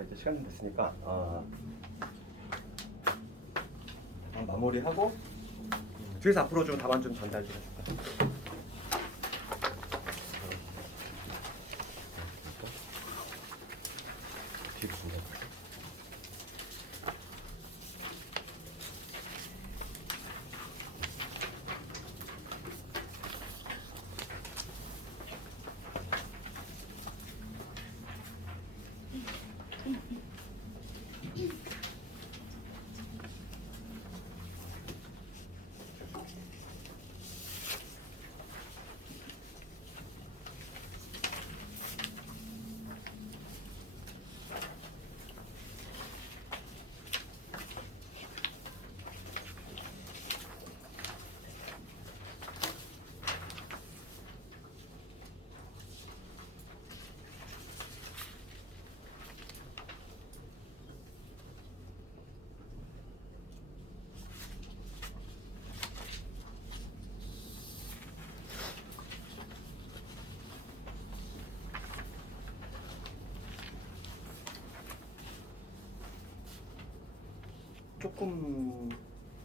자, 이제 시간 좀 됐으니까 마무리하고 뒤에서 앞으로 좀 답안 좀 전달 좀 해줄까? 뒤로 좀 내볼까? 조금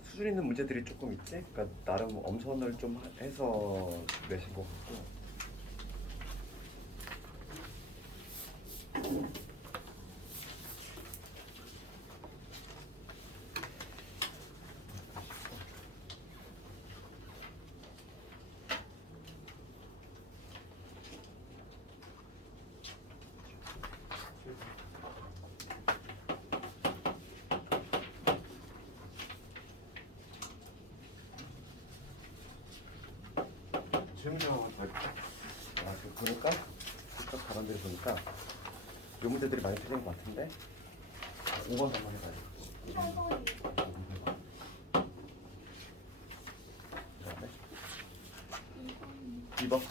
수준 있는 문제들이 조금 있지? 그러니까 나름 엄선을 좀 해서 내신 것 같고. 질문 좀 한번 더 해볼까? 보니까 직접 다른 데를 보니까 이 문제들이 많이 틀린 것 같은데 5번 한번 해봐요. 2번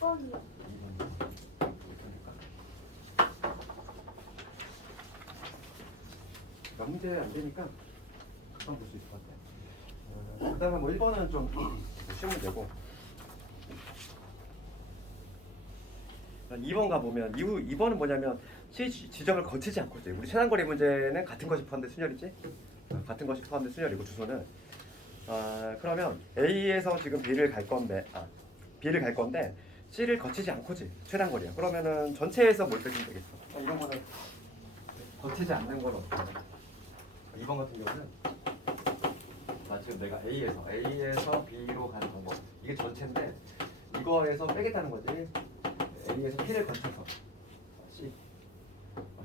6번이요. 몇 문제 안 되니까 금방 볼 수 있을 것 같아요. 그 다음에 뭐 1번은 좀 쉬운 문제고 2번 가보면 2번은 뭐냐면 C 지점을 거치지 않고 있어요. 우리 최단거리 문제는 같은 것이 포함된 순열이지? 같은 것이 포함된 순열이고 주소는 그러면 A에서 지금 B를 갈 건데 B를 갈 건데 C를 거치지 않고지 최단거리야. 그러면은 전체에서 뭘 빼주면 되겠어? 이런 거는 거치지 않는 걸 어떻게 해? 2번 같은 경우는 지금 내가 A에서 B로 가는 방법 이게 전체인데 이거에서 빼겠다는 거지. A에서 P를 거쳐서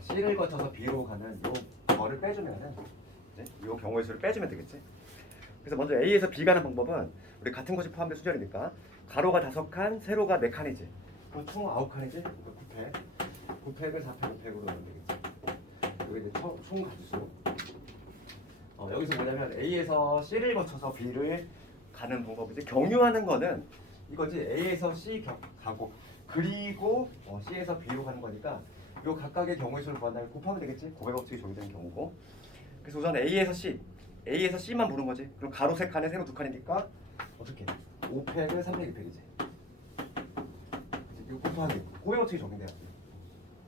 C를 거쳐서 B로 가는 요 거를 빼주면은 요 경우의 수를 빼주면 되겠지. 그래서 먼저 A에서 B 가는 방법은 우리 같은 것이 포함된 수열이니까 가로가 5칸, 세로가 4칸이지. 그럼 총 9칸이지. 9팩을 4팩, 5팩으로 넣으면 되겠지. 여기 이제 총 가지수. 여기서 뭐냐면 A에서 C를 거쳐서 B를 가는 방법이지. 경유하는 거는 이거지. A에서 C 가고 그리고 C에서 B로 가는 거니까 요 각각의 경우의 수를 구한다면 곱하면 되겠지. 고백법칙이 적용되는 경우고. 그래서 우선 A에서 C만 보는 거지. 그럼 가로 3칸에 세로 2칸이니까 어떻게? 5팩을 3팩 2팩이지. 요 곱하기 고백법칙이 적용돼야 돼.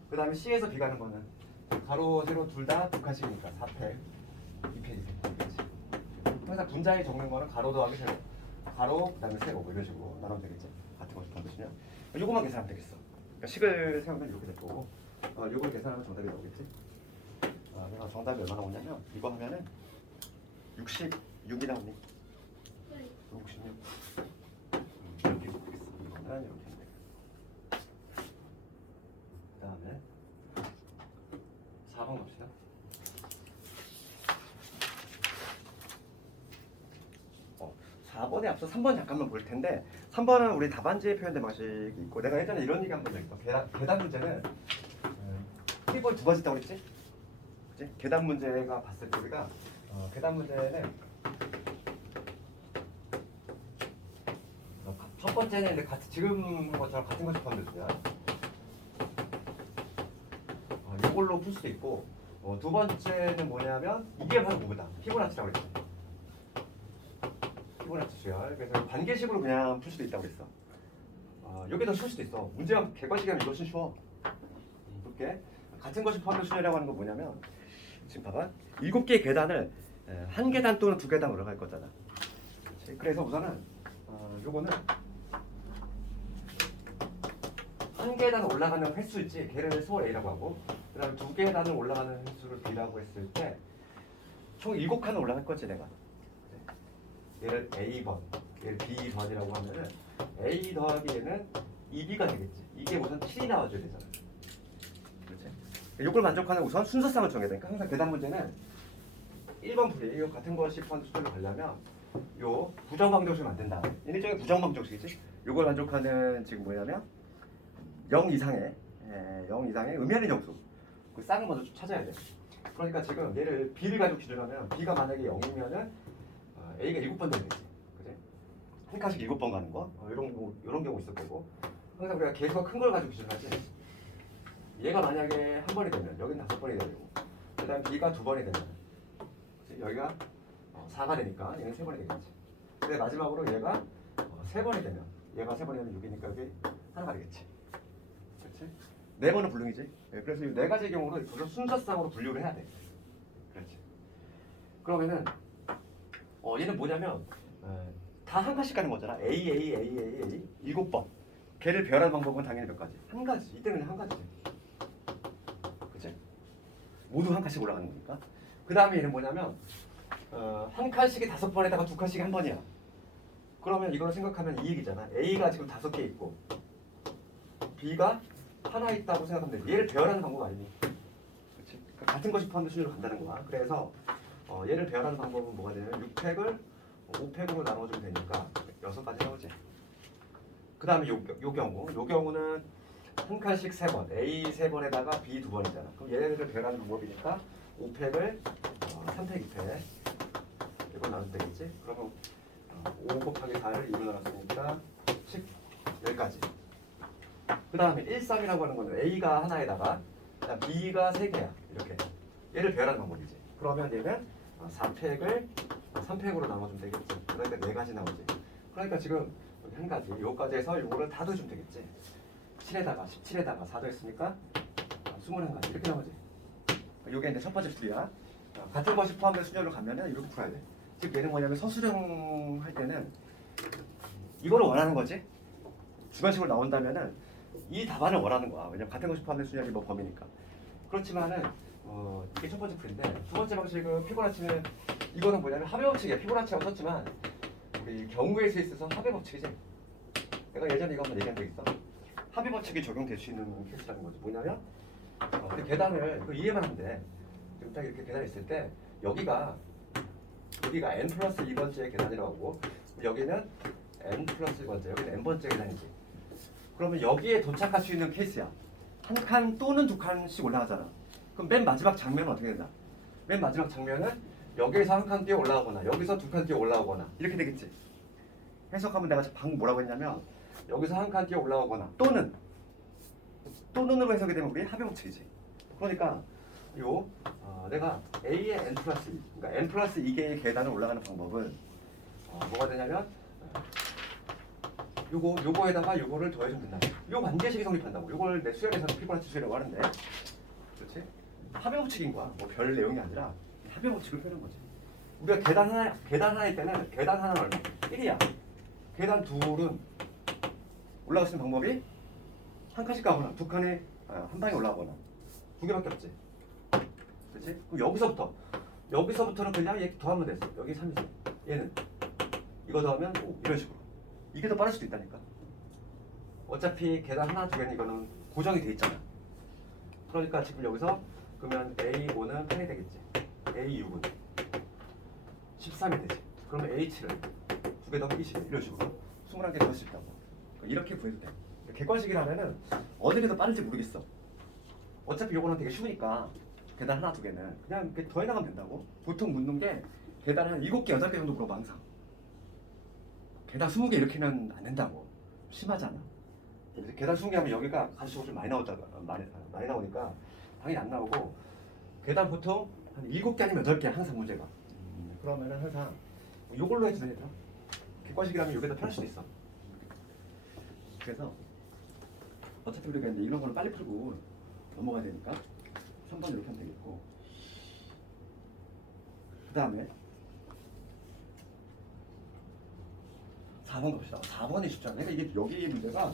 그 다음에 C에서 B 가는 거는 가로 세로 둘 다 2칸씩이니까 4팩 2팩 2팩. 항상 분자에 적는 거는 가로 더하기 세로, 가로 그다음에 세로 뭐 이런 식으로 나누면 되겠지. 같은 것을 반드시면 요거만 계산하면 되겠어. 그러니까 식을 세우면 이렇게 될 거고, 요걸 계산하면 정답이 나오겠지. 내가 정답이 얼마나 오냐면 이거 하면은 66이 나오니. 네. 66. 이렇게 되겠어. 이거는 이렇게 돼. 그다음에 4번 갑시다. 4번에 앞서 3번 잠깐만 볼 텐데 3번은 우리 답안지에 표현된 방식이 있고 내가 예전에 이런 얘기 한 번 했어. 계단 문제는 팁을 2가지 있다고 그랬지? 그치? 계단 문제가 봤을 때 우리가 계단 문제는 첫 번째는 이제 지금 한 것처럼 같은 것이 포함되어요. 이걸로 풀 수도 있고 두 번째는 뭐냐면 이게 바로 뭐다? 피보나치라고 그랬지. 피보나치 수열. 그래서 관계식으로 그냥 풀 수도 있다고 그랬어. 이게 더 쉬울 수도 있어. 문제가 객관식이면 이것은 쉬워. 볼게. 같은 것이 포함된 수열이라고 하는 건 뭐냐면 지금 봐봐 7개의 계단을 한 계단 또는 두 계단 올라갈 거잖아. 그치? 그래서 우선은 요거는 한 계단 올라가는 횟수있지 걔를 소 A라고 하고 그 다음에 두 계단을 올라가는 횟수를 B라고 했을 때 총 7칸을 올라갈 거지 내가. 얘를 A번, 얘를 B번이라고 하면은 A 더하기 얘는 2B가 되겠지. 이게 우선 7이 나와줘야 되잖아. 그렇지? 이걸 만족하는 우선 순서상을 정해야 되니까 항상 계단 문제는 1번 풀이 요 같은 것이 포함된 수준으로 가려면 요 부정방정식을 만든다. 일종의 부정방정식이지. 요걸 만족하는 지금 뭐냐면 0 이상의 의미하는 정수 그 쌍을 먼저 좀 찾아야 돼. 그러니까 지금 얘를 B를 가지고 기준하면 B가 만약에 0이면은 A가 7번 되겠지. 그지? 한 칸씩 7번 가는 거. 이런 경우 있을 거고. 항상 우리가 개수가 큰 걸 가지고 기준하지. 얘가 만약에 한 번이 되면 여기는 5번이 되고 그다음 B가 2번이 되면 그치? 여기가 4가 되니까 얘는 3번이 되겠지. 근데 마지막으로 얘가 3번이 되면 얘가 3번이 되면 6이니까 여기 하나가 되겠지. 그렇지? 4번은 불능이지. 네, 그래서 이 4가지의 경우를 우선 순서상으로 분류를 해야 돼. 그렇지. 그러면은 얘는 뭐냐면 다 한 칸씩 가는 거잖아. A 7번. 걔를 배열하는 방법은 당연히 몇 가지? 한 가지. 이때는 그냥 한 가지지. 그치? 모두 한 칸씩 올라가는 거니까. 그 다음에 얘는 뭐냐면 한 칸씩이 5번에다가 2칸씩이 한 번이야. 그러면 이거를 생각하면 이 얘기잖아. A가 지금 5개 있고 B가 하나 있다고 생각하면 돼. 얘를 배열하는 방법 아니니? 그치? 그러니까 같은 것이 포함된 순위로 간다는 거야. 그래서 얘를 배열하는 방법은 뭐가 되냐면 6팩을 5팩으로 나눠주면 되니까 6가지 나오지. 그 다음에 요 경우는 한 칸씩 3번, A 3번에다가 B 2번이잖아. 그럼 얘를 배열하는 방법이니까 5팩을 3팩 2팩 이걸 나누면 되겠지. 그러면 5 곱하기 4를 2로 나눴으니까 10까지. 그 다음에 1, 3이라고 하는 거는 A가 하나에다가 B가 3개야. 이렇게 얘를 배열하는 방법이지. 그러면 얘는 4팩을 3팩으로 나눠주면 되겠지. 그러니까 4가지 나오지. 그러니까 지금 여기 한 가지, 요까지 해서 요거를 다 더해주면 되겠지. 7에다가 17에다가 4 더했으니까 21가지 이렇게 나오지. 요게 이제 첫 번째 풀이야. 같은 것이 포함된 수열로 가면은 이렇게 풀어야 돼. 즉 얘는 뭐냐면 서술형 할 때는 이거를 원하는 거지. 주관식으로 나온다면은 이 답안을 원하는 거야. 왜냐면 같은 것이 포함된 수열이 뭐 범위니까. 그렇지만은 이게 첫 번째 풀인데 두 번째 방식은 피보나치는 이거는 뭐냐면 합의 법칙이야. 피보나치라고 썼지만 우리 경우의 수에 있어서 합의 법칙이지. 내가 예전에 이거 한번 얘기한 적 있어. 합의 법칙이 적용될 수 있는 케이스라는 거지. 뭐냐면 우리 계단을 이해만 하면 돼. 지금 딱 이렇게 계단이 있을 때 여기가 n 플러스 2번째 계단이라고 하고 여기는 n 플러스 1번째 여기는 n번째 계단이지. 그러면 여기에 도착할 수 있는 케이스야. 한 칸 또는 2칸씩 올라가잖아. 그럼 맨 마지막 장면은 어떻게 된다? 맨 마지막 장면은 여기에서 한 칸 뛰어 올라오거나 여기서 2칸 뛰어 올라오거나 이렇게 되겠지. 해석하면 내가 방금 뭐라고 했냐면 여기서 한 칸 뛰어 올라오거나 또는으로 해석이 되면 우리 합의 법칙이지. 그러니까 내가 A의 n 플러스 2 그러니까 n 플러스 2개의 계단을 올라가는 방법은 뭐가 되냐면 요거에다가 요거를 더해주면 된다. 요 관계식이 성립한다고. 요걸 내 수열에서는 피보나치 수열이라고 하는데, 그렇지? 합의 법칙인 거야. 뭐 별 내용이 아니라 합의 법칙을 표현한 거지. 우리가 계단 하나일 때는 계단 하나는 얼마? 1이야. 계단 둘은 올라갈 수 있는 방법이 한 칸씩 가거나 2칸에 한 방에 올라가거나 2개밖에 없지. 그렇지? 그럼 여기서부터는 그냥 얘 더하면 됐어. 여기 3이지. 얘는 이거 더하면 5 이런 식으로. 이게 더 빠를 수도 있다니까. 어차피 계단 하나 두 개는 이거는 고정이 돼 있잖아. 그러니까 지금 여기서 그러면 A5는 8이 되겠지. A6은 13이 되지. 그러면 A7은 2개 더하면 20 이런 식으로 21개 더할 수 있다고. 이렇게 구해도 돼. 객관식이라면은 어느 게 더 빠른지 모르겠어. 어차피 요거는 되게 쉬우니까 계단 하나 두 개는 그냥 이렇게 더해 나가면 된다고. 보통 묻는 게 계단 한 7개 8개 정도 물어봐 항상. 계단 20개 이렇게는 안 된다고. 심하잖아. 계단 20개 하면 여기가 가수가 좀 많이 나오니까 당연히 안 나오고 계단 보통 한 7개 아니면 8개 항상 문제가. 그러면은 항상 요걸로 해도 되겠다. 객관식이라면 요게 더 편할 수도 있어. 그래서 어차피 우리가 이제 이런 거를 빨리 풀고 넘어가야 되니까 3번 이렇게 하면 되겠고, 그 다음에 4번 갑시다. 4번이 쉽지 않네. 그러니까 이게 여기 문제가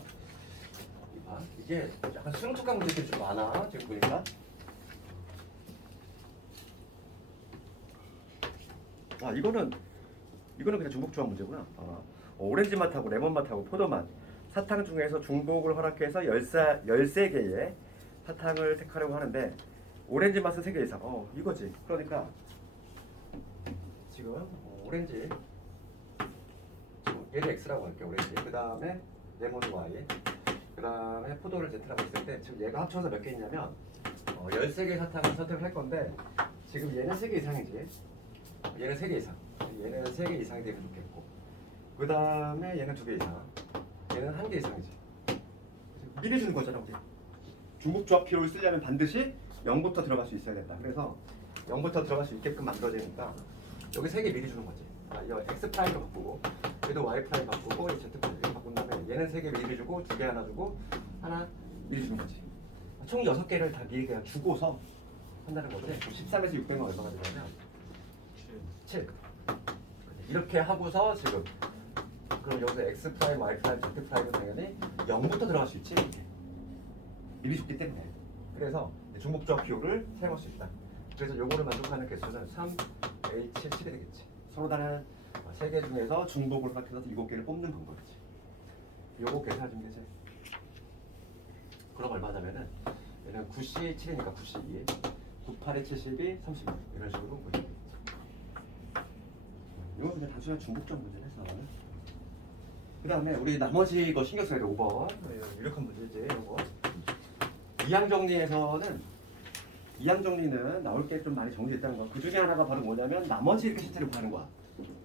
이게 약간 수능 특강 문제들이 좀 많아 지금 보니까. 이거는 그냥 중복 조합 문제구나. 오렌지 맛하고 레몬 맛하고 포도 맛, 사탕 중에서 중복을 허락해서 13개의 사탕을 택하려고 하는데 오렌지 맛은 3개 이상. 이거지. 그러니까 지금 오렌지, 지금 얘를 X라고 할게요. 오렌지. 그 다음에 레몬 Y, 그 다음에 포도를 Z라고 했을 때 지금 얘가 합쳐서 몇 개 있냐면 13개의 사탕을 선택을 할 건데 지금 얘는 3개 이상이지. 얘는 3개 이상. 얘는 3개 이상이 되면 좋겠고, 그 다음에 얘는 2개 이상. 얘는 1개 이상이지. 미리 주는 거잖아 우리. 중복조합 비율을 쓰려면 반드시 0부터 들어갈 수 있어야 된다. 그래서 0부터 들어갈 수 있게끔 만들어지니까 여기 3개 미리 주는 거지. 이거 X 프라임도 바꾸고, 얘도 Y 프라임 바꾸고, Z 프라임 이렇게 바꾼 다음에 얘는 3개 미리 주고, 2개 하나 주고, 하나 미리 주는 거지. 총 6개를 다 미리 그냥 주고서 한다는 거지. 13에서 600은 얼마가 되냐면 7. 이렇게 하고서 지금 그럼 여기서 X 프라임, Y 프라임, Z 프라임은 당연히 0부터 들어갈 수 있지. 이렇게. 미리 줬기 때문에. 그래서 중복조합 비율을 사용할 수 있다. 그래서 요거를 만족하는 개수는 3, A, 7, 7이 되겠지. 서로 다른 3개 중에서 중복을 허락해서 7개를 뽑는 방법이지. 요거 계산하시면 되지. 그럼 얼마냐면은 얘는 9C 7이니까 9C 2, 98에 72, 32 이런 식으로 보시면 되겠지. 이건 그냥 단순한 중복조합 문제에서. 그 다음에 우리 나머지 거 신경 써야 돼. 5번 유력한 문제지. 요거 이항 정리는 나올 게 좀 많이 정리됐다는 거야. 그 중에 하나가 바로 뭐냐면 나머지 이렇게 실제로 구하는 거야. 그치?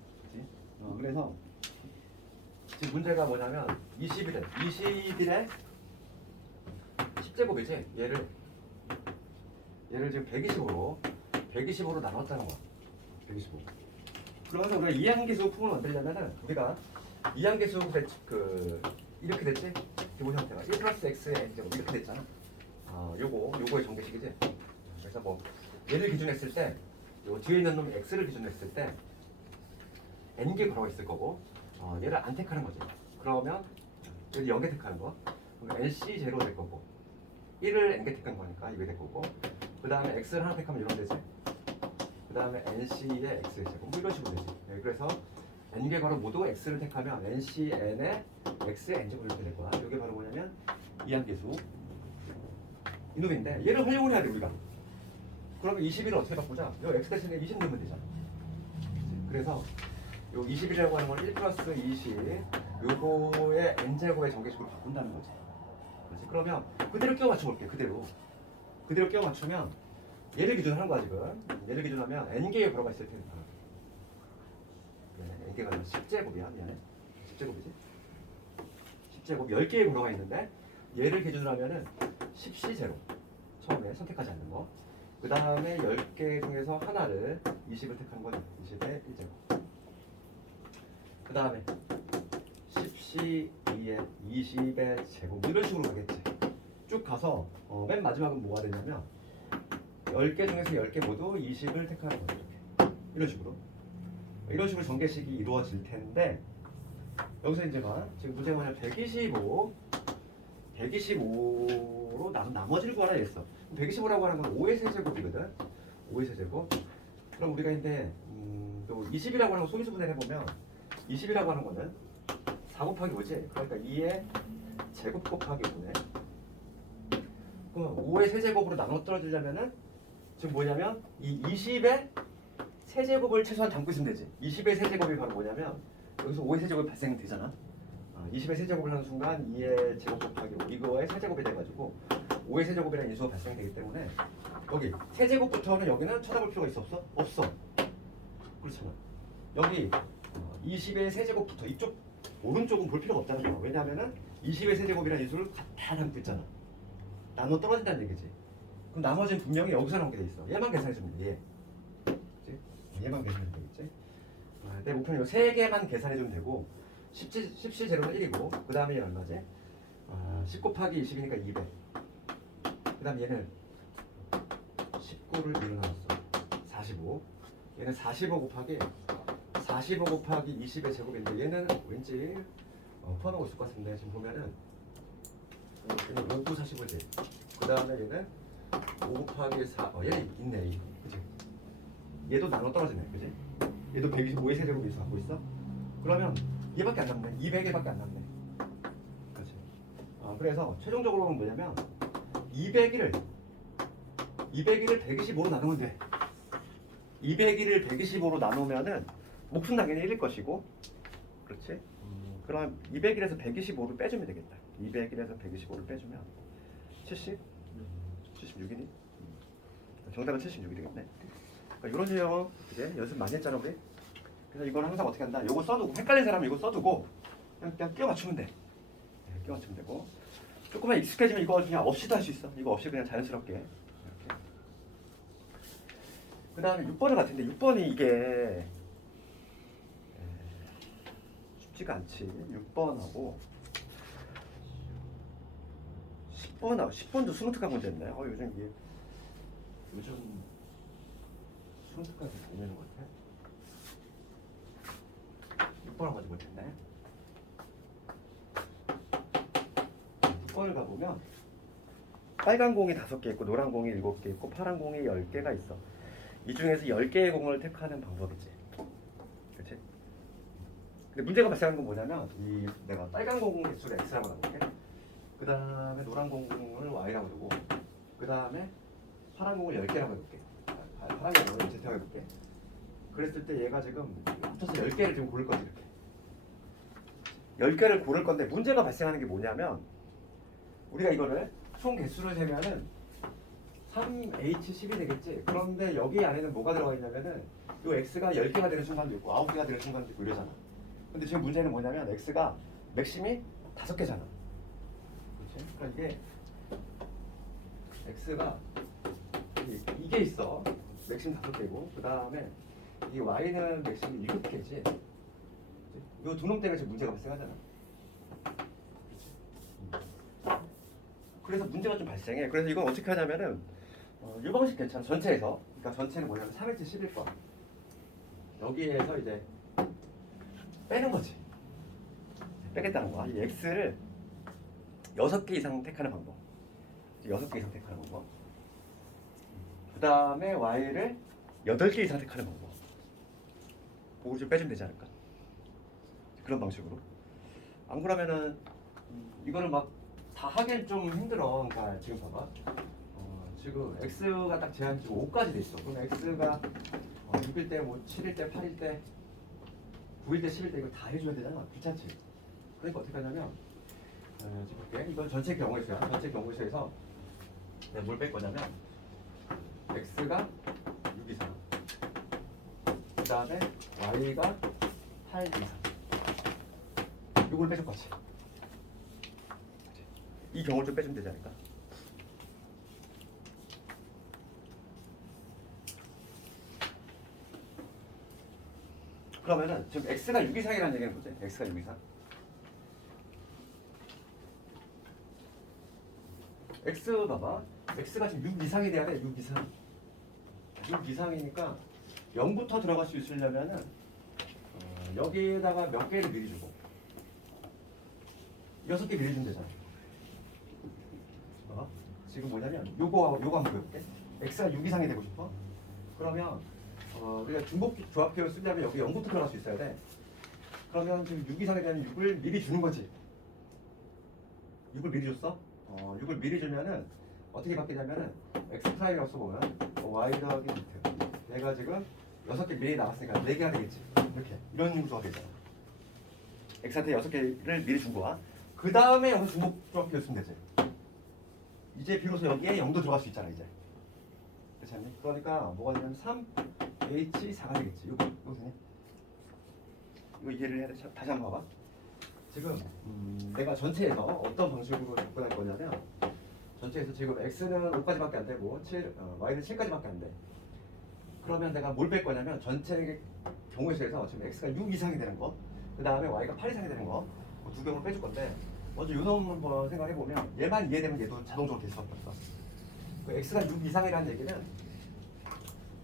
그래서 지금 문제가 뭐냐면 20일에 10제곱이지. 얘를 지금 120으로 나눴다는 거야. 125. 그러면서 우리가 이항계수 품을 만들려면은 우리가 이항계수 이렇게 됐지? 기본 형태가 1 플러스 x의 n제곱 이렇게 됐잖아. 요거의 정계식이지. 그래서 뭐 얘를 기준했을 때, 요 뒤에 있는 놈 x를 기준했을 때 n개 괄호가 있을 거고, 얘를 안 택하는 거지. 그러면 여기 0개 택하는 거. 그럼 nc 제로 될 거고, 1을 n개 택한 거니까 이게 될 거고, 그 다음에 x를 하나 택하면 이런 되지. 그 다음에 nc의 x의 제곱 뭐 이런 식으로 되지. 그래서 n개 괄호 모두 x를 택하면 nc n의 x의 n제곱 이렇게 될 거야. 이게 바로 뭐냐면 이항계수 이놈인데, 얘를 활용을 해야 돼 우리가. 그러면 21을 어떻게 바꾸자? 요 x 대신에 20 넣으면 되잖아. 그래서 요 21이라고 하는 건 1 플러스 20 요거의 n제곱의 정계식으로 바꾼다는 거지. 그렇지? 그러면 그대로 끼워 맞춰볼게. 그대로 끼워 맞추면 얘를 기준으로 하는 거야 지금. 얘를 기준하면 n개의 괄호가 있을 테니까. n개가 아니라 10제곱이야. 미안해. 10제곱이지. 10제곱 10개의 괄호가 있는데 얘를 기준으로 하면은 10C 제로 처음에 선택하지 않는 거. 그 다음에 10개 중에서 하나를 20을 택한 거죠. 20의 1제곱. 그 다음에 10C 2의 20의 제곱 이런 식으로 가겠지. 쭉 가서 맨 마지막은 뭐가 되냐면 10개 중에서 10개 모두 20을 택하는 거죠. 이렇게. 이런 식으로 정계식이 이루어질 텐데, 여기서 이제 지금 문제가 뭐냐면 125로 나머지를 구하라 했어. 125라고 하는 건 5의 세제곱이거든. 5의 세제곱. 그럼 우리가 이제 또 20이라고 하는 거 소인수 분해를 해보면 20이라고 하는 거는 4 곱하기 5지. 그러니까 2의 제곱 곱하기 5네. 그럼 5의 세제곱으로 나눠 떨어지려면은 지금 뭐냐면 이 20의 세제곱을 최소한 담고 있으면 되지. 20의 세제곱이 바로 뭐냐면 여기서 5의 세제곱이 발생되잖아. 20의 세제곱을 하는 순간 2의 제곱 곱하기 5 이거의 세제곱이 돼가지고 5의 세제곱이라는 인수가 발생되기 때문에 여기 세제곱부터는 여기는 쳐다볼 필요가 있어 없어? 없어. 그렇잖아. 여기 20의 세제곱부터 이쪽 오른쪽은 볼 필요가 없다는 거야. 왜냐하면은 20의 세제곱이라는 인수를 다 담고 있잖아. 나눠 떨어진다는 얘기지. 그럼 나머지는 분명히 여기서 나오게 돼 있어. 얘만 계산해주면 돼. 얘. 그치? 얘만 계산해주면 되겠지. 내 목표는 이 세 개만 계산해주면 되고 10C 제로는 1이고 그 다음에 얼마지? 10 곱하기 20이니까 200. 그 다음 얘는 19를 1로 나눴어. 45. 얘는 45 곱하기 20의 제곱인데 얘는 왠지 포함하고 있을 것 같은데 지금 보면은 얘는 5, 9, 45지. 그 다음에 얘는 5 곱하기 4. 얘는 있네. 그치? 얘도 나눠 떨어지네. 그지? 얘도 125의 세제곱을 갖고 있어. 그러면 얘밖에 안 남네. 200개밖에 안 남네. 그렇지. 그래서 최종적으로는 뭐냐면 201을 125로 나누면 돼. 201을 125로 나누면은 몫은 당연히 1일 것이고, 그렇지? 그럼 201에서 125를 빼주면 되겠다. 201에서 125를 빼주면 76이니? 정답은 76이 되겠네. 그러니까 이런 유형 이제 연습 많이 했잖아 우리. 그래서 이건 항상 어떻게 한다? 이거 써두고 헷갈린 사람은 이거 써두고 그냥 끼워 맞추면 돼. 네, 끼워 맞추면 되고 조금만 익숙해지면 이거 그냥 없이도 할 수 있어. 이거 없이 그냥 자연스럽게 이렇게. 그 다음에 6번을 같은데 6번이 이게 쉽지가 않지. 6번하고 10번도 수능특강 문제인데 요즘 이게 수능특강이 되는 것 같아. 6번을 가지고 못했네. 6번을 가보면 빨간 공이 5개 있고 노란 공이 7개 있고 파란 공이 10개가 있어. 이 중에서 10개의 공을 택하는 방법이지. 그렇지? 근데 문제가 발생하는 건 뭐냐면 내가 빨간 공 개수를 x라고 나볼게. 그 다음에 노란 공을 y라고 두고 그 다음에 파란 공을 10개라고 해볼게. 파란 공을 z라고 해볼게. 그랬을 때 얘가 지금 합쳐서 10개를 지금 고를 거지 이렇게. 10개를 고를 건데 문제가 발생하는 게 뭐냐면 우리가 이거를 총 개수를 세면은 3H10이 되겠지. 그런데 여기 안에는 뭐가 들어가 있냐면은 이 x가 10개가 되는 순간도 있고 9개가 되는 순간도 있고 이러잖아. 근데 지금 문제는 뭐냐면 x가 맥심이 5개잖아. 그렇지? 그러니까 이게 x가 이게 있어. 맥심 5개고 그 다음에 이 y는 맥심이 7개지. 이 두 놈 때문에 지금 문제가 발생하잖아. 그래서 문제가 좀 발생해. 그래서 이건 어떻게 하냐면은 이 방식 괜찮아. 전체에서. 그러니까 전체는 뭐냐면 3H 10일 거야. 여기에서 이제 빼는 거지. 빼겠다는 거야. 이 x를 6개 이상 택하는 방법. 6개 이상 택하는 방법. 그 다음에 y를 8개 이상 택하는 방법. 그걸 좀 빼주면 되지 않을까? 그런 방식으로. 안 그러면은 이거는 막 다 하기엔 좀 힘들어. 그러니까 지금 봐봐. 지금 x가 딱 제한이 지금 5까지 돼 있어. 그럼 x가 6일 때, 뭐 7일 때, 8일 때, 9일 때, 10일 때 이거 다 해줘야 되잖아. 귀찮지. 그러니까 어떻게 하냐면 지금 볼게. 이건 전체 경우수야. 전체 경우수에서 내가 뭘 뺄 거냐면 x가 6 이상, 그 다음에 y가 8 이상. 이걸 빼줄 거지. 이 경우를 좀 빼주면 되지 않을까? 그러면은 지금 x가 6 이상이라는 얘기는 뭐지? x가 6 이상? x 봐봐. x가 지금 6 이상이 돼야 돼. 6 이상. 6 이상이니까 0부터 들어갈 수 있으려면은 여기에다가 몇 개를 미리 주고 6개 미리 주면 되잖아. 지금 뭐냐면 요거 한번 해볼게. x가 6 이상이 되고 싶어? 그러면 우리가 중복 조합표를 쓰려면 여기 0부터 들어갈 수 있어야 돼. 그러면 지금 6 이상에 대한 6을 미리 주는 거지. 6을 미리 줬어? 6을 미리 주면은 어떻게 바뀌냐면은 x 프라임이라고 써보면 y 더하기 루트. 얘가 지금 6개 미리 나왔으니까 4개가 되겠지. 이렇게 이런 구조가 되잖아. x한테 6개를 미리 준 거야. 그 다음에 여기서 중복 조합표를 쓰면 되지. 이제 비로소 여기에 0도 들어갈 수 있잖아 이제. 그렇지? 그러니까 뭐가 되냐면 3H4가 되겠지. 이거 되냐? 이거 이해를 해야 돼. 다시 한번 봐봐. 지금 내가 전체에서 어떤 방식으로 접근할 거냐면 전체에서 지금 x는 5까지밖에 안 되고 y는 7까지밖에 안 돼. 그러면 내가 뭘 뺄 거냐면 전체 경우에 대해서 지금 x가 6 이상이 되는 거, 그 다음에 y가 8 이상이 되는 거, 두 경우를 빼줄 건데 먼저 요 놈 한번 생각해 보면 얘만 이해되면 얘도 자동적으로 될 수밖에 없어. 그 x가 6 이상이라는 얘기는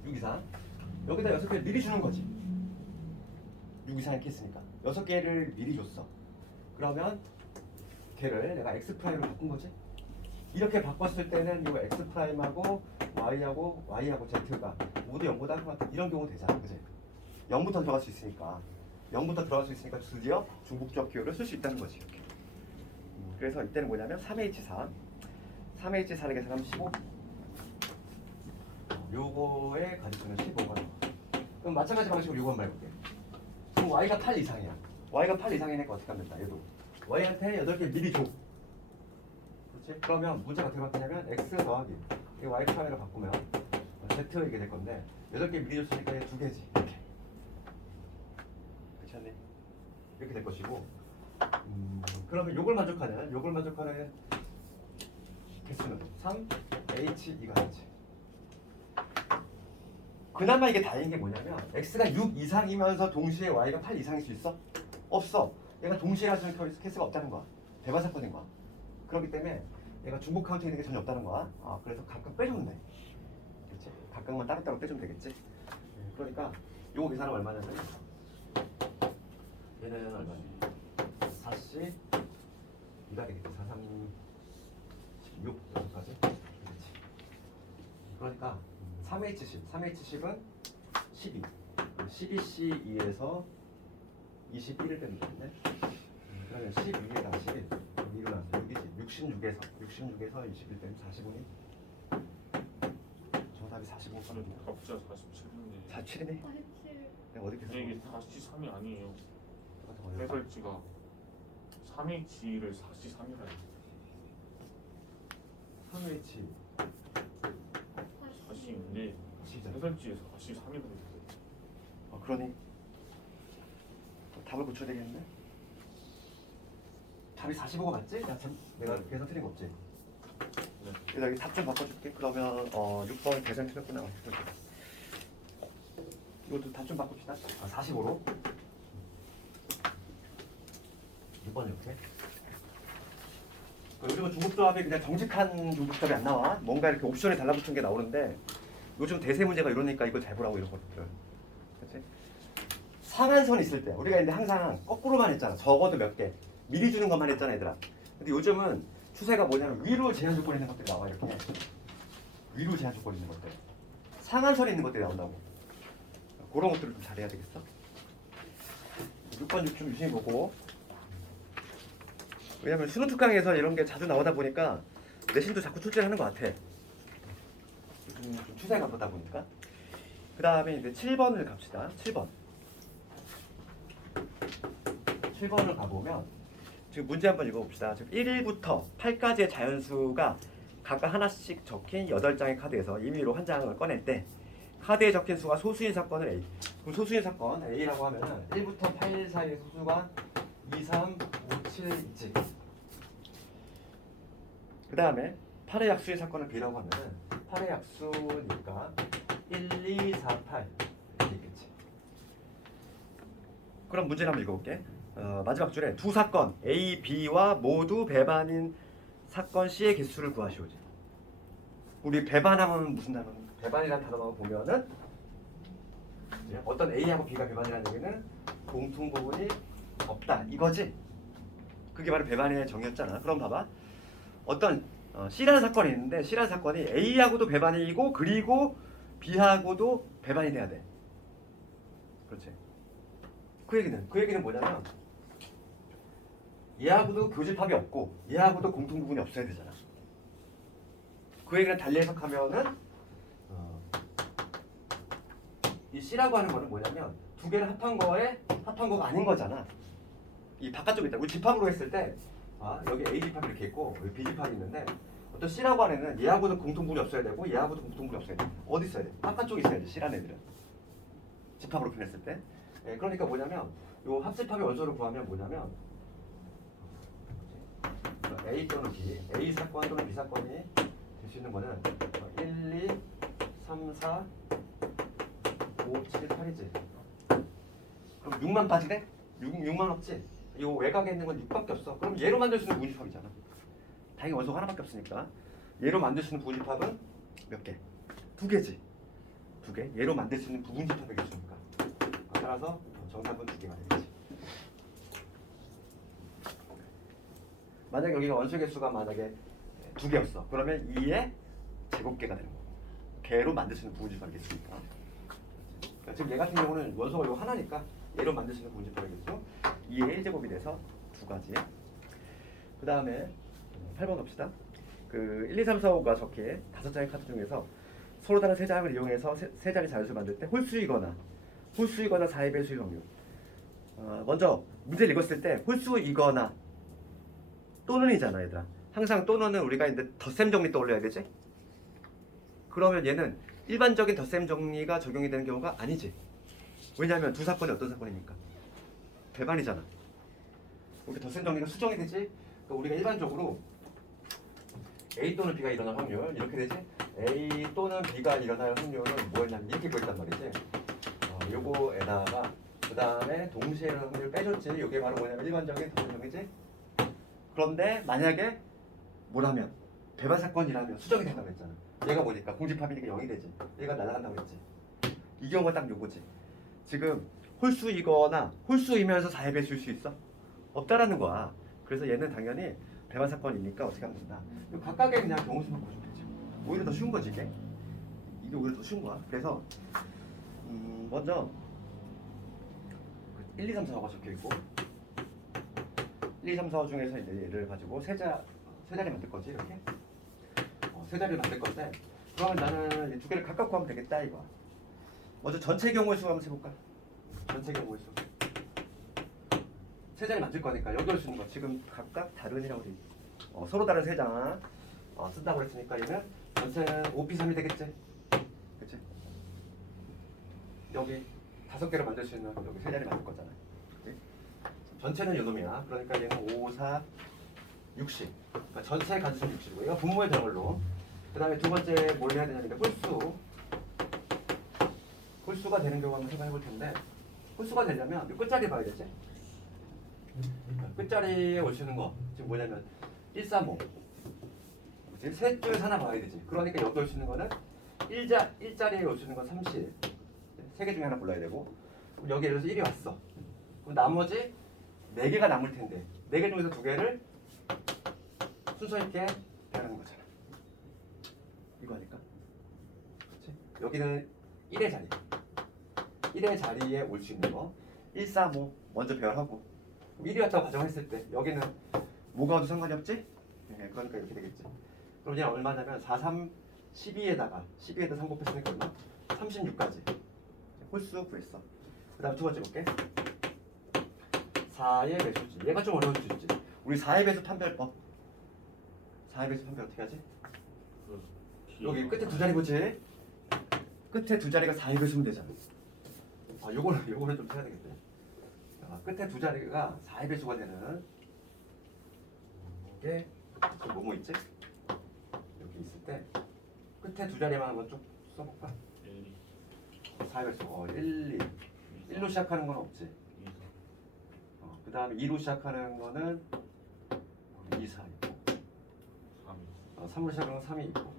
6 이상 여기다 6개를 미리 주는 거지. 6 이상 이렇게 했으니까 6개를 미리 줬어. 그러면 걔를 내가 x 프라임으로 바꾼 거지. 이렇게 바꿨을 때는 이 x 프라임하고 y하고 z가 모두 0보다 같다. 이런 경우 되잖아, 그지? 0부터 들어갈 수 있으니까 드디어 중복적 기호를 쓸 수 있다는 거지. 이렇게. 그래서 이때는 뭐냐면 3H4 3H4를 계산하면 15. 요거의 가지수는 15번. 그럼 마찬가지 방식으로 요거 한번 해볼게. 그럼 y가 8 이상이야. y가 8 이상이니까 어떻게 하면 된다. 얘도 y한테 8개 미리 줘. 그렇지? 그러면 문제가 어떻게 바뀌냐면 x 더하기 이 y 프라임으로 바꾸면 z 이게 될 건데 8개 미리 줬으니까 얘 2개지. 이렇게. 그렇지 않니? 이렇게 될 것이고 그러면 요걸 만족하는 개수는 3H2가 되지. 그나마 이게 다행인 게 뭐냐면 x가 6 이상이면서 동시에 y가 8 이상일 수 있어? 없어. 얘가 동시에 할 수 있는 케이스가 없다는 거야. 대박 사건인 거야. 그렇기 때문에 얘가 중복 카운팅 있는 게 전혀 없다는 거야. 그래서 각각 빼주면 돼. 그렇지? 각각만 따로따로 빼주면 되겠지? 그러니까 요거 계산은 얼마냐면 얘는 얼마냐? 4C 2가 되겠지. 4, 3, 6 여기까지. 그렇지. 그러니까 3H10은 12 12C2에서 21을 빼면 되겠네. 그러면 12에다 11 2로 나서 6이지. 66에서 21 빼면 45니? 정답이 45. 각자 47인데 47이네? 47. 내가 어디 계산? 이게 43이 아니에요. 해설지가 3H를 43이라 해요. 3H 40인데 시작. 해설지에서 43이라고 했어요. 그러니 답을 고쳐야 되겠네. 답이 45가 맞지? 내가 계산 틀린 거 없지? 네. 그래서 여기 답 좀 바꿔줄게. 그러면 6번 계산 틀렸구나. 이것도 답 좀 바꿉시다. 45로 6번 이렇게. 요즘은 중복조합이 그냥 정직한 중복조합이 안 나와. 뭔가 이렇게 옵션에 달라붙은 게 나오는데 요즘 대세 문제가 이러니까 이거 잘 보라고 이런 것들. 그렇지? 상한선이 있을 때 우리가 근데 항상 거꾸로만 했잖아. 적어도 몇 개. 미리 주는 것만 했잖아, 얘들아. 근데 요즘은 추세가 뭐냐면 위로 제한 조건이 있는 것들이 나와. 이렇게 위로 제한 조건이 있는 것들, 상한선이 있는 것들이 나온다고. 그런 것들을 좀 잘해야 되겠어. 6번 6좀 유심히 보고. 왜냐면 수능 특강에서 이런 게 자주 나오다 보니까 내신도 자꾸 출제를 하는 것 같아. 요즘 좀 추세가 보다 보니까. 그 다음에 이제 7번을 갑시다. 7번을 가보면 지금 문제 한번 읽어봅시다. 지금 1부터 8까지의 자연수가 각각 하나씩 적힌 8장의 카드에서 임의로 한 장을 꺼낼 때 카드에 적힌 수가 소수인 사건을 A. 그럼 소수인 사건 A라고 하면은 1부터 8 사이의 수가 2, 3, 5, 7 있지. 그 다음에 8의 약수인 사건을 B라고 하면은 8의 약수니까 1, 2, 4, 8 이렇게 있겠지. 그럼 문제를 한번 읽어볼게. 마지막 줄에 두 사건 A, B와 모두 배반인 사건 C의 개수를 구하시오지. 우리 배반하면 무슨 단어? 배반이라는 단어만 보면은 이제 어떤 A하고 B가 배반이라는 얘기는 공통 부분이 없다 이거지. 그게 바로 배반의 정의였잖아. 그럼 봐봐. 어떤 C라는 사건이 있는데 C라는 사건이 A하고도 배반이고 그리고 B하고도 배반이 돼야 돼. 그렇지. 그 얘기는 뭐냐면 얘하고도 교집합이 없고 얘하고도 공통 부분이 없어야 되잖아. 그 얘기를 달리 해석하면은 이 C라고 하는 거는 뭐냐면 두 개를 합한 거가 아닌 거잖아. 이 바깥쪽에 있다. 우리 집합으로 했을 때 여기 A 집합이 이렇게 있고 여기 B 집합이 있는데 어떤 C라고 하는 애는 얘하고도 공통 부분이 없어야 되고 얘하고도 공통 부분이 없어야 돼. 어디 있어야 돼? 바깥쪽에 있어야 돼. C라는 애들은 집합으로 표현했을 때. 그러니까 뭐냐면 요 합집합의 원소를 구하면 뭐냐면 A 또는 B, A 사건 또는 B 사건이 될 수 있는 거는 1, 2, 3, 4, 5, 7, 8이지. 그럼 6만 빠지네? 6만 없지? 이 외곽에 있는 건 6밖에 없어. 그럼 얘로 만들 수 있는 부집합이잖아. 당연히 원소가 하나밖에 없으니까 얘로 만들 수 있는 부집합은 몇 개? 두 개지. 두 개. 얘로 만들 수 있는 부분 집합의 개수니까. 따라서 정답은 두 개가 되겠지. 만약 여기가 원소 개수가 만약에 두 개였어. 그러면 2의 제곱개가 되는 거고. 개로 만들 수 있는 부분 집합의 개수니까. 그러니까 지금 얘 같은 경우는 원소가 이거 하나니까 얘로 만들 수 있는 부분 집합의 개수 2의 1제곱이 돼서 두 가지. 그 다음에 8번 갑시다. 그 1, 2, 3, 4, 5가 적힌 5장의 카드 중에서 서로 다른 세 장을 이용해서 세 장의 자연수를 만들 때 홀수이거나 4의 배수일 확률. 먼저 문제를 읽었을 때 홀수이거나 또는이잖아 얘들아. 항상 또는은 우리가 이제 덧셈 정리 떠올려야 되지? 그러면 얘는 일반적인 덧셈 정리가 적용이 되는 경우가 아니지. 왜냐하면 두 사건이 어떤 사건이니까? 배반이잖아. 우리 덧셈 정리가 수정이 되지? 그러니까 우리가 일반적으로 A 또는 B가 일어날 확률 이렇게 되지? A 또는 B가 일어날 확률은 뭐였냐면 이렇게 보였단 말이지. 요거에다가 그 다음에 동시에 일어날 확률을 빼줬지. 이게 바로 뭐냐면 일반적인 덧셈 정리지. 그런데 만약에 뭐라면 배반 사건이라면 수정이 된다고 했잖아. 얘가 뭐니까 공집합이니까 0이 되지. 얘가 날아간다고 했지. 이 경우가 딱 요거지. 지금 홀수이거나 홀수이면서 4의 배수일 수 있어? 없다라는 거야. 그래서 얘는 당연히 배반 사건이니까 어떻게 하면 된다. 각각의 그냥 경우수만 보시면 되죠. 오히려 더 쉬운 거지 이게. 이게 오히려 더 쉬운 거야. 그래서 먼저 1, 2, 3, 4가 적혀 있고 1, 2, 3, 4 중에서 이제 얘를 가지고 세 자리 만들 거지 이렇게. 세 자리를 만들 건데 그러면 나는 이 두 개를 각각 구하면 되겠다 이거. 먼저 전체 경우의 수 한번 해볼까? 전체 경우의 수. 세 자리 만들 거니까 여기 올 수 있는 거 지금 각각 다른이라고 돼 있어. 서로 다른 세 장 쓴다고 그랬으니까 얘는 전체는 5p3이 되겠지? 그치? 여기 5개를 만들 수 있는 여기 세 자리 만들 거잖아. 그치? 전체는 요 놈이야. 그러니까 얘는 5, 4, 60. 그러니까 전체 가지수는 60이고 얘가 분모의 병을로. 그 다음에 두 번째 뭘 해야 되냐면 홀수가 되는 경우 한번 생각해 볼 텐데 홀수가 되려면 끝자리 봐야 되지? 끝자리에 올 수 있는 거 지금 뭐냐면 1, 3, 5 그치? 셋 중에서 하나 봐야 되지. 그러니까 여기 올 수 있는 거는 1자리에 올 수 있는 건 30. 세 개 중에 하나 골라야 되고 그럼 여기 예를 들어서 1이 왔어. 그럼 나머지 4개가 남을 텐데 4개 중에서 2개를 순서 있게 배하는 거잖아. 이거 하니까. 그치? 여기는 1의 자리. 1의 자리에 올 수 있는 거. 1, 3, 5 먼저 배열하고 1이 왔다고 가정했을 때 여기는 뭐가 와도 상관이 없지? 네, 그러니까 이렇게 되겠지. 그럼 얘는 얼마냐면 4, 3, 12에다가 12에다 3 곱했으니까 얼마? 36까지. 홀수 구했어. 그 다음 두 번째 볼게. 4의 배수지. 얘가 좀 어려울 수 있지. 우리 4의 배수 판별법. 4의 배수 판별 어떻게 하지? 여기 끝에 두 자리 보지? 끝에 두 자리가 4의 배수면 되잖아. 요거는 좀 해야 되겠네. 끝에 두 자리가 4의 배수가 되는 게 지금 뭐뭐 있지? 여기 있을 때 끝에 두 자리만 한번 좀 써볼까? 4의 배수 1, 2 1로 시작하는 건 없지. 그 다음에 2로 시작하는 거는 2, 4 있고 3으로 시작하는 건 3이 있고